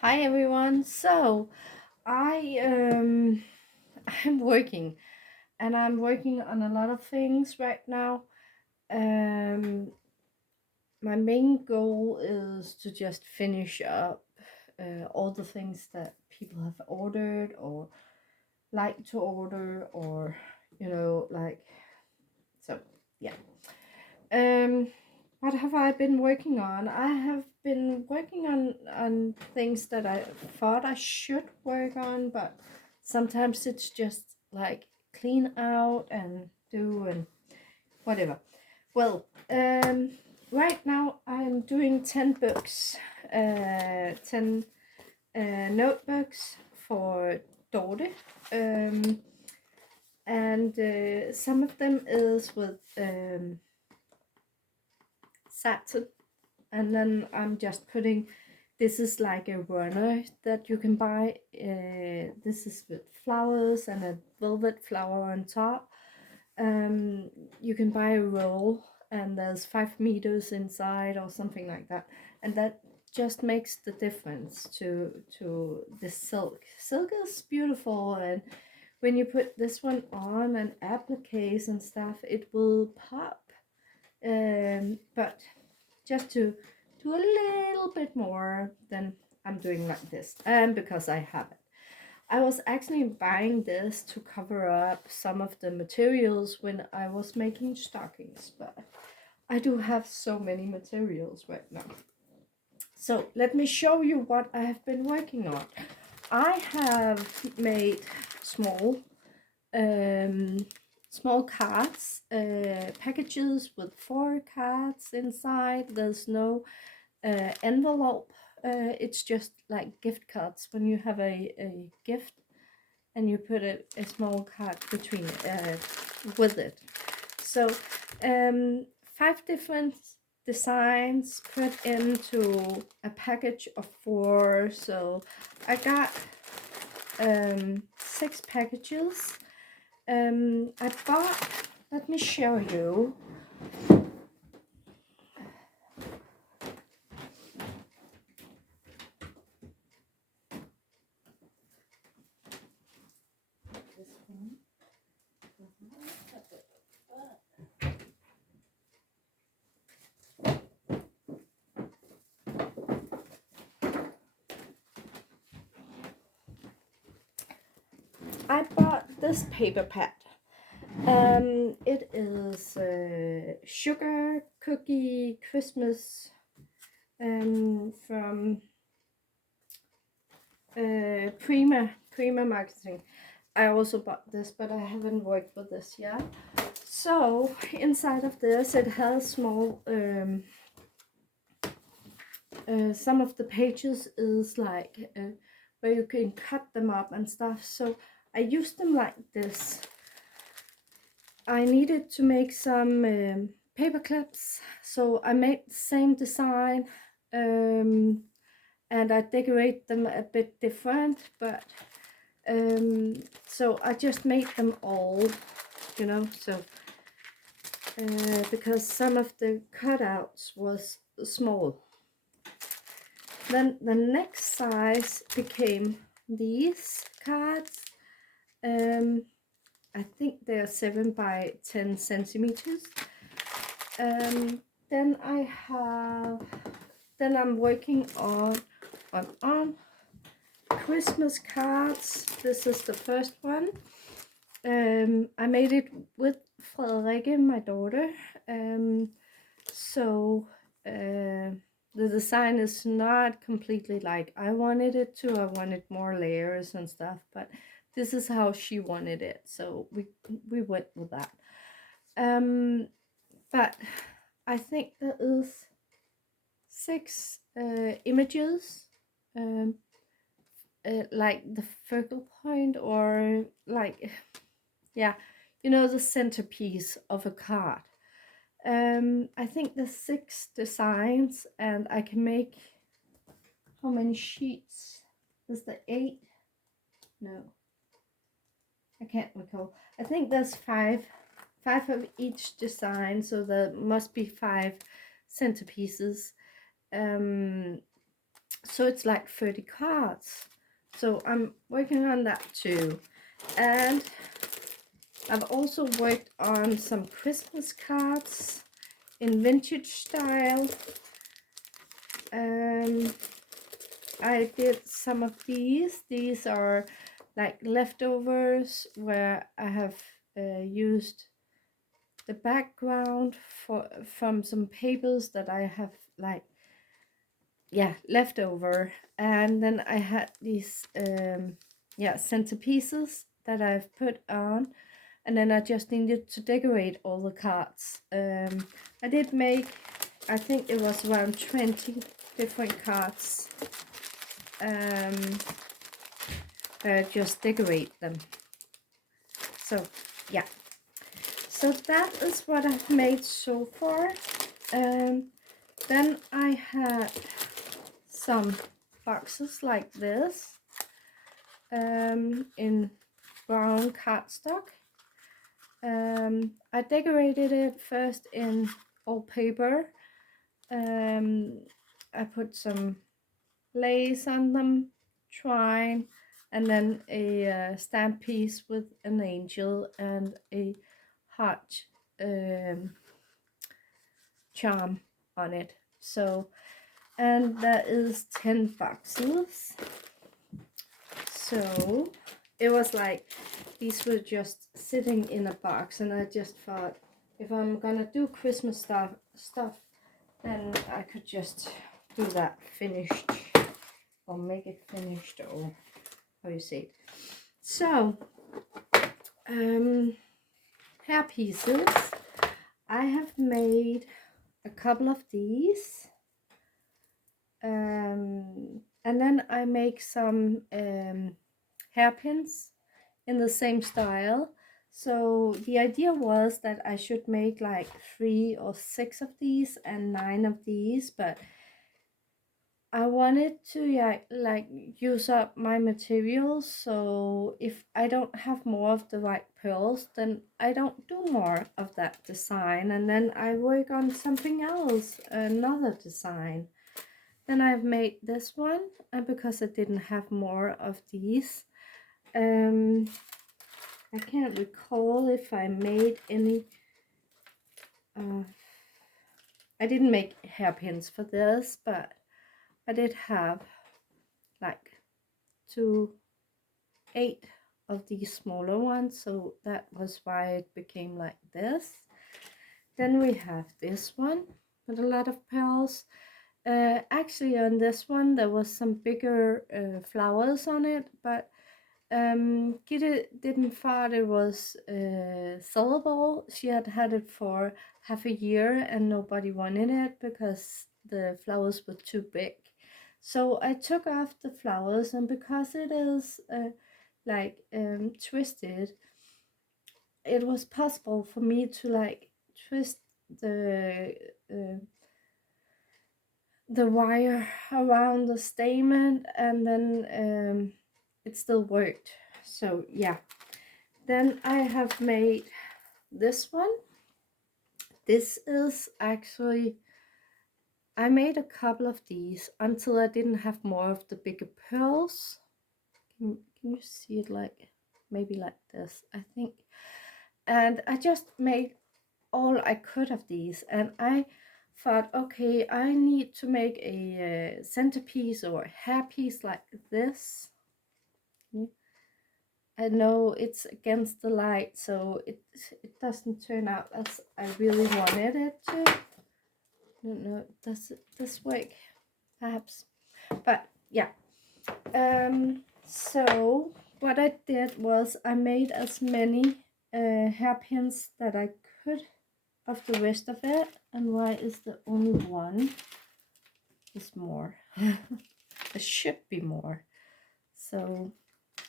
Hi everyone. I um I'm working and I'm working on a lot of things right now. Um my main goal is to just finish up all the things that people have ordered or like to order or like so yeah. Um what have I been working on? I have been working on things that I thought I should work on, but sometimes it's just like clean out and do and whatever. Well, right now I'm doing 10 books, 10 notebooks for Dorte. Um, and some of them is with satin, and then I'm just putting, this is like a runner that you can buy. This is with flowers and a velvet flower on top. You can buy a roll and there's 5 meters inside or something like that, and that just makes the difference to the silk. Silk is beautiful, and when you put this one on and appliques and stuff, it will pop. But just to do a little bit more than I'm doing like this, and because I have it. I was actually buying this to cover up some of the materials when I was making stockings, but I do have so many materials right now. So let me show you what I have been working on. I have made small um, small cards, packages with 4 cards inside. There's no envelope. It's just like gift cards when you have a gift and you put a small card between with it. So 5 different designs put into a package of 4. So I got 6 packages. I bought, let me show you. This one. I bought this paper pad. It is sugar cookie Christmas from Prima Marketing. I also bought this, but I haven't worked with this yet. So inside of this, it has small. Some of the pages is like where you can cut them up and stuff. So I used them like this. I needed to make some paper clips, so I made the same design, and I decorate them a bit different, but so I just made them all, so because some of the cutouts was small. Then the next size became these cards. I think they are 7 by 10 centimeters. Then I'm working on Christmas cards. This is the first one. I made it with Frederikke, my daughter. So the design is not completely like I wanted it to. I wanted more layers and stuff, but this is how she wanted it, so we went with that. But I think there is 6 images, um, like the focal point, or like, yeah, the centerpiece of a card. I think there's 6 designs, and I can make, how many sheets? Is there 8? No, I can't recall. I think there's 5 of each design, so there must be 5 centerpieces. Um, So it's like 30 cards. So I'm working on that too. And I've also worked on some Christmas cards in vintage style. I did some of these. These are like leftovers where I have used the background from some papers that I have like leftover, and then I had these centerpieces that I've put on, and then I just needed to decorate all the cards. I did make, I think it was around 20 different cards. Just decorate them. So yeah, so that is what I've made so far. Then I had some boxes like this in brown cardstock. I decorated it first in old paper. I put some lace on them, twine, and then a stamp piece with an angel and a heart charm on it. So, and that is 10 boxes. So it was like these were just sitting in a box, and I just thought if I'm gonna do Christmas stuff, then I could just do that finished, or make it finished, or how you say it. So hair pieces. I have made a couple of these, and then I make some hairpins in the same style. So the idea was that I should make like 3 or 6 of these and 9 of these, but I wanted to like use up my materials. So if I don't have more of the white pearls, then I don't do more of that design, and then I work on something else, another design. Then I've made this one, and because I didn't have more of these, I can't recall if I made any. I didn't make hairpins for this, but I did have like 8 of these smaller ones, so that was why it became like this. Then we have this one with a lot of pearls. Actually, on this one there was some bigger flowers on it, but Gitte didn't thought it was sellable. She had it for half a year and nobody wanted it because the flowers were too big. So I took off the flowers, and because it is twisted, it was possible for me to like twist the wire around the stamen, and then it still worked. So yeah, then I have made this one. This is actually, I made a couple of these until I didn't have more of the bigger pearls. Can you see it like maybe like this, I think? And I just made all I could of these, and I thought, okay, I need to make a centerpiece or a hairpiece like this. I know it's against the light, so it doesn't turn out as I really wanted it to. I don't know, does this work? Perhaps. But yeah. So what I did was I made as many hairpins that I could of the rest of it. And why is the only one is more? There should be more. So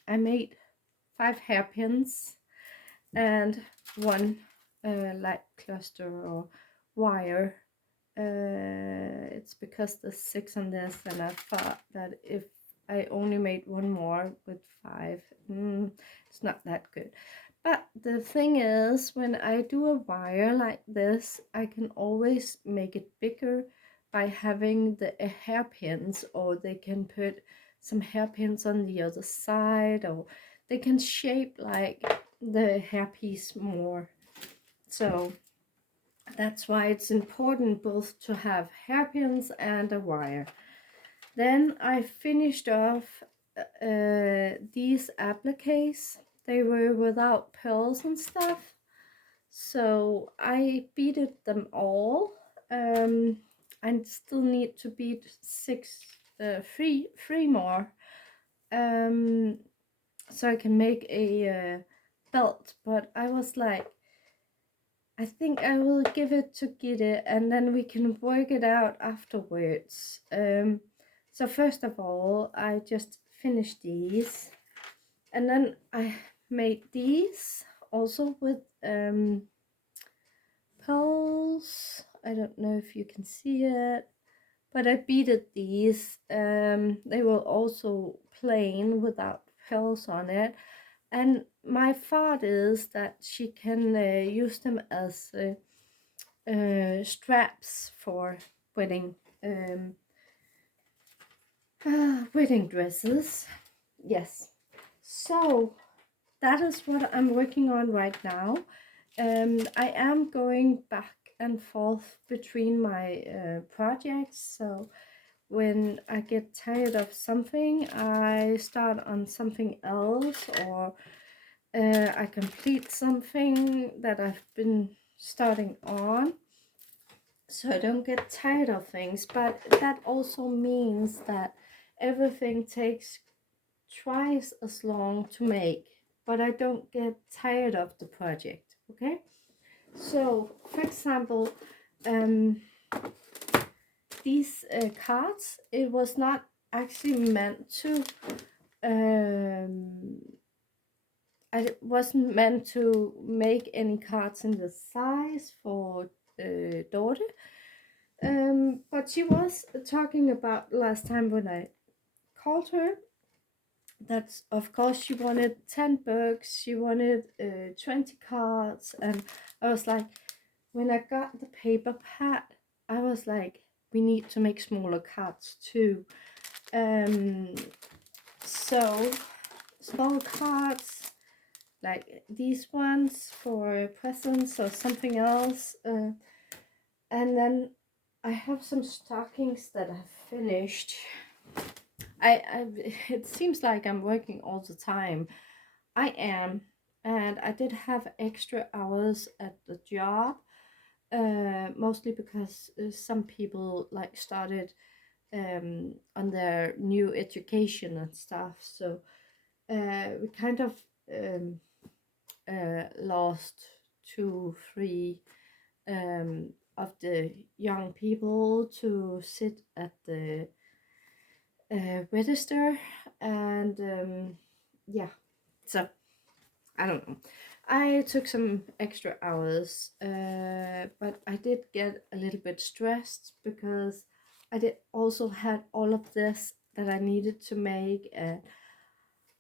I made 5 hairpins and one light cluster or wire. It's because there's 6 on this, and I thought that if I only made one more with 5, it's not that good. But the thing is, when I do a wire like this, I can always make it bigger by having the hairpins, or they can put some hairpins on the other side, or they can shape like the hairpiece more. So that's why it's important both to have hairpins and a wire. Then I finished off these appliques. They were without pearls and stuff, so I beaded them all. I still need to bead three more, so I can make a belt. But I was like, I think I will give it to Gitte, and then we can work it out afterwards. So first of all, I just finished these, and then I made these also with pearls. I don't know if you can see it, but I beaded these. They were also plain without pearls on it. And my thought is that she can use them as straps for wedding wedding dresses. Yes. So that is what I'm working on right now. I am going back and forth between my projects. So when I get tired of something, I start on something else, or I complete something that I've been starting on, so I don't get tired of things. But that also means that everything takes twice as long to make, but I don't get tired of the project. Okay, so for example, these cards, it was not actually meant to I wasn't meant to make any cards in the size for daughter. But she was talking about last time when I called her that of course she wanted 10 books, she wanted 20 cards, and I was like, when I got the paper pad, I was like, we need to make smaller cards too. So small cards like these ones for presents or something else, and then I have some stockings that I've finished. I it seems like I'm working all the time. I am, and I did have extra hours at the job, mostly because some people like started on their new education and stuff. So we kind of lost 2, 3 of the young people to sit at the register, and yeah, so I don't know. I took some extra hours, but I did get a little bit stressed because I did also had all of this that I needed to make, and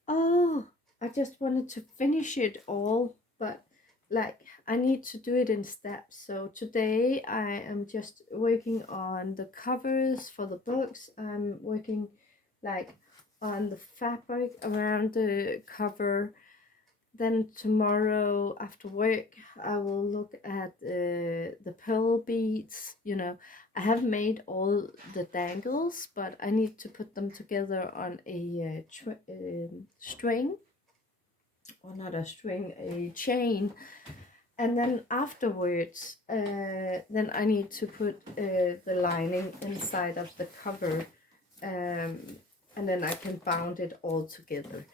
oh, I just wanted to finish it all, but like I need to do it in steps. So today I am just working on the covers for the books. I'm working like on the fabric around the cover. Then tomorrow after work, I will look at the pearl beads. You know, I have made all the dangles, but I need to put them together on a string, or not a string, a chain. And then afterwards, then I need to put the lining inside of the cover, and then I can bound it all together.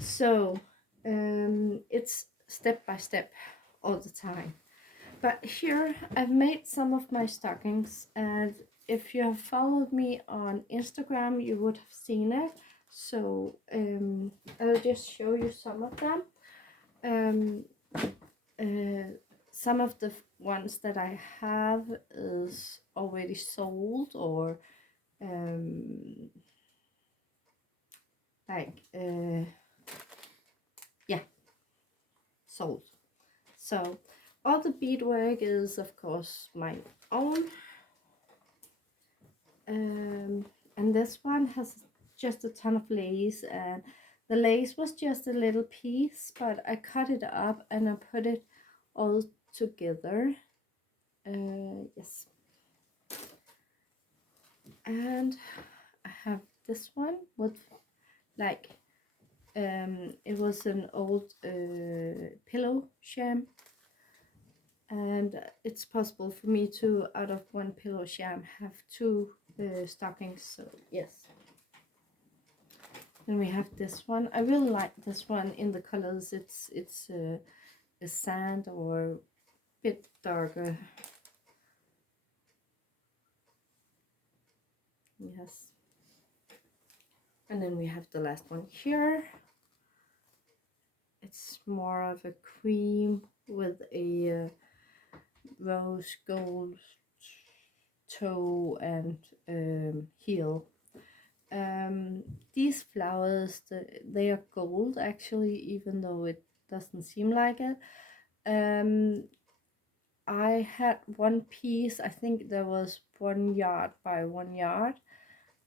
So it's step by step all the time. But here I've made some of my stockings, and if you have followed me on Instagram, you would have seen it. So I'll just show you some of them. Some of the ones that I have is already sold, or like yeah, sold. So all the beadwork is of course my own. And this one has just a ton of lace, and the lace was just a little piece, but I cut it up and I put it all together. Yes. And I have this one with like it was an old pillow sham, and it's possible for me to, out of one pillow sham, have two stockings. So yes. Then we have this one. I really like this one in the colors. It's a sand or a bit darker. Yes. And then we have the last one here. It's more of a cream with a rose gold toe and heel. These flowers, they are gold actually, even though it doesn't seem like it. I had one piece, I think there was 1 yard by 1 yard,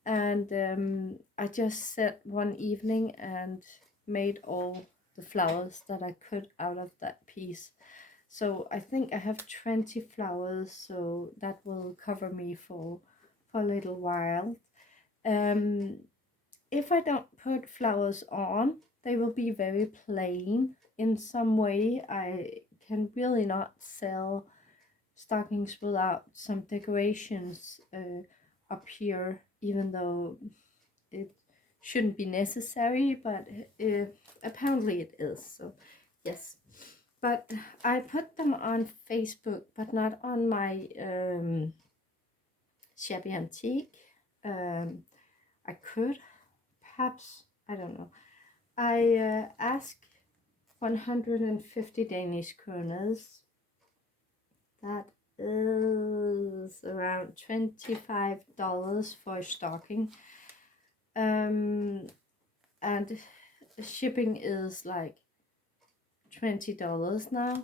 and I just sat one evening and made all the flowers that I could out of that piece. So I think I have 20 flowers, so that will cover me for a little while. If I don't put flowers on, they will be very plain in some way. I can really not sell stockings without some decorations up here, even though it shouldn't be necessary, but apparently it is. So yes, but I put them on Facebook, but not on my Shabby Antique. I could perhaps, I don't know. I asked 150 Danish kroners. That is around $25 for a stocking. And shipping is like $20 now.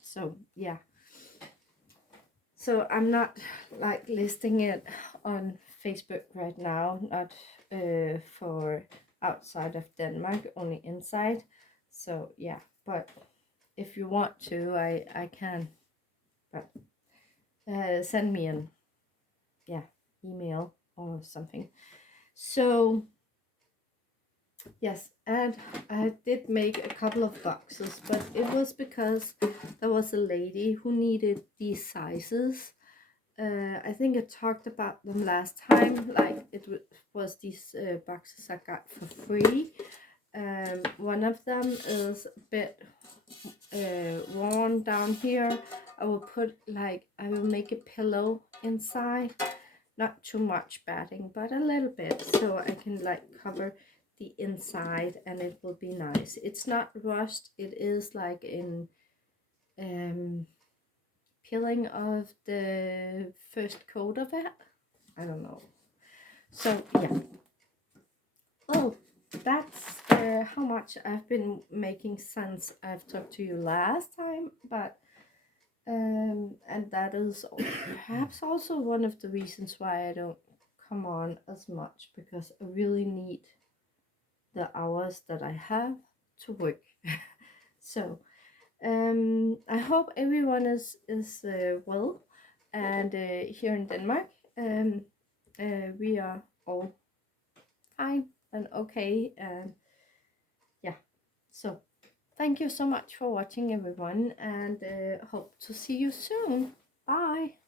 So yeah. So I'm not like listing it on Facebook right now, not for outside of Denmark, only inside. So yeah, but if you want to, I can, but send me an email or something. So yes, and I did make a couple of boxes, but it was because there was a lady who needed these sizes. I think I talked about them last time, like it was these boxes I got for free. One of them is a bit worn down here. I will make a pillow inside, not too much batting, but a little bit, so I can like cover the inside and it will be nice. It's not rust, it is like in peeling of the first coat of it. I don't know. So yeah. Well, that's how much I've been making since I've talked to you last time, but and that is perhaps also one of the reasons why I don't come on as much, because I really need the hours that I have to work. So I hope everyone is well, and here in Denmark we are all fine and okay, and yeah. So thank you so much for watching, everyone, and hope to see you soon. Bye.